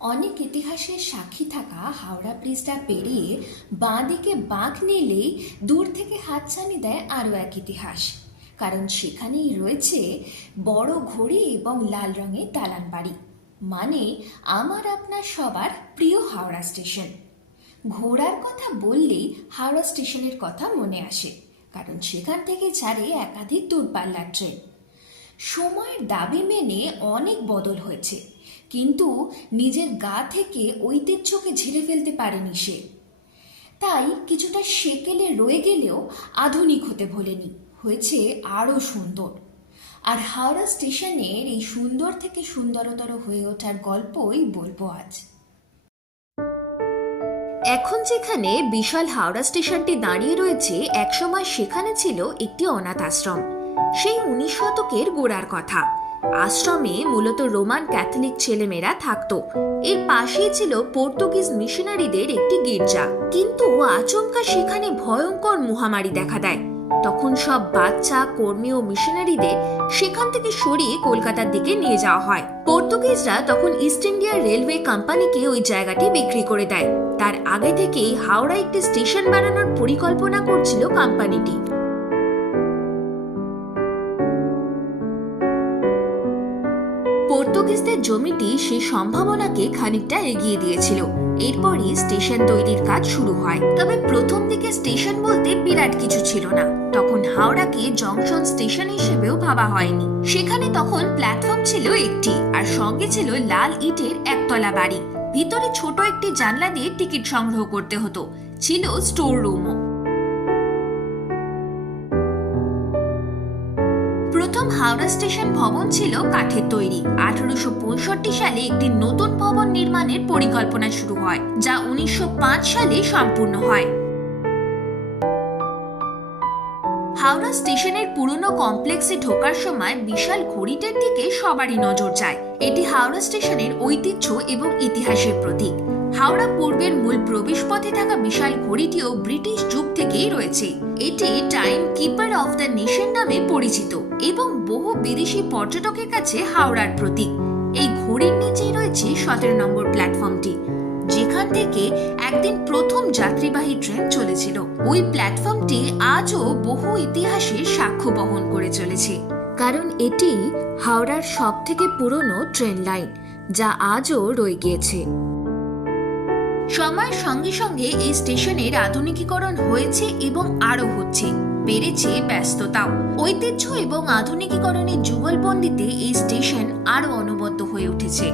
অনেক ইতিহাসের সাক্ষী থাকা হাওড়া ব্রিজটা পেরিয়ে বাঁ দিকে বাঁক নিলেই দূর থেকে হাতছানি দেয় আরও এক ইতিহাস। কারণ সেখানেই রয়েছে বড় ঘড়ি এবং লাল রঙের দালান বাড়ি। মানে আমার আপনার সবার প্রিয় হাওড়া স্টেশন। ঘোড়ার কথা বললেই হাওড়া স্টেশনের কথা মনে আসে, কারণ সেখান থেকে ছাড়ে একাধিক দূরপাল্লার ট্রেন। সময়ের দাবি মেনে অনেক বদল হয়েছে। কিন্তু নিজের গা থেকে ঐতিহ্যকে ঝেড়ে ফেলতে পারেনি সে। তাই কিছুটা সেকেলে রয়ে গেলেও আধুনিক হতে ভোলেনি। হয়েছে আরও সুন্দর। আর হাওড়া স্টেশনের এই সুন্দর থেকে সুন্দরতর হয়ে ওঠার গল্পই বলব আজ। এখন যেখানে বিশাল হাওড়া স্টেশনটি দাঁড়িয়ে রয়েছে, একসময় সেখানে ছিল একটি অনাথ আশ্রম। সেই উনিশ শতকের গোড়ার কথা। আশ্রমে মূলত রোমান ক্যাথলিক ছেলেমেয়েরা থাকতো। এর পাশেই ছিল পর্তুগিজ মিশনারিদের একটি গির্জা। কিন্তু আচমকা সেখানে ভয়ঙ্কর মহামারী দেখা দেয়। তখন সব বাচ্চা, কর্মী ও মিশনারিদের সেখান থেকে সরিয়ে কলকাতার দিকে নিয়ে যাওয়া হয়। পর্তুগিজরা তখন ইস্ট ইন্ডিয়া রেলওয়ে কোম্পানিকে ওই জায়গাটি বিক্রি করে দেয়। তার আগে থেকেই হাওড়া একটি স্টেশন বানানোর পরিকল্পনা করছিল কোম্পানিটি। পর্তুগিজদের জমিটি সেই সম্ভাবনাকে খানিকটা এগিয়ে দিয়েছিল। এরপরই স্টেশন তৈরির কাজ শুরু হয়। তবে প্রথম দিকে স্টেশন বলতে বিরাট কিছু ছিল না। তখন হাওড়াকে জংশন স্টেশন হিসেবেও ভাবা হয়নি। সেখানে তখন প্ল্যাটফর্ম ছিল একটি আর সঙ্গে ছিল লাল ইটের একতলা বাড়ি। ভিতরে ছোট একটি জানলা দিয়ে টিকিট সংগ্রহ করতে হতো। ছিল স্টোর রুমও প্রথম হাওড়া স্টেশন ভবন ছিল কাঠের তৈরি। আঠারোশো পঁয়ষট্টি সালে একটি নতুন ভবন নির্মাণের পরিকল্পনা শুরু হয়, যা উনিশশো পাঁচ সালে সম্পূর্ণ হয়। হাওড়া স্টেশনের পুরনো কমপ্লেক্সে ঢোকার সময় বিশাল ঘড়িটার দিকে সবারই নজর যায়। এটি হাওড়া স্টেশনের ঐতিহ্য এবং ইতিহাসের প্রতীক। হাওড়া পূর্বের মূল প্রবেশপথে থাকা বিশাল ঘড়িটিও ব্রিটিশ যুগ থেকেই রয়েছে। এটি time keeper of the nation নামে পরিচিত এবং বহু বিদেশি পর্যটকের কাছে হাওড়ার প্রতীক। এই ঘড়ির নিচেই রয়েছে সতেরো নম্বর প্ল্যাটফর্মটি, যেখান থেকে একদিন প্রথম যাত্রীবাহী ট্রেন চলেছিল। ওই প্ল্যাটফর্মটি আজও বহু ইতিহাসের সাক্ষ্য বহন করে চলেছে। কারণ এটি হাওড়ার সব থেকে পুরনো ট্রেন লাইন, যা আজও রয়ে গিয়েছে। সময়ের সঙ্গে সঙ্গে এই স্টেশনের আধুনিকীকরণ হয়েছে এবং আরও হচ্ছে, বেড়েছে ব্যস্ততাও। ঐতিহ্য এবং আধুনিকীকরণের যুগলবন্দিতে এই স্টেশন আরও অনবদ্য হয়ে উঠেছে।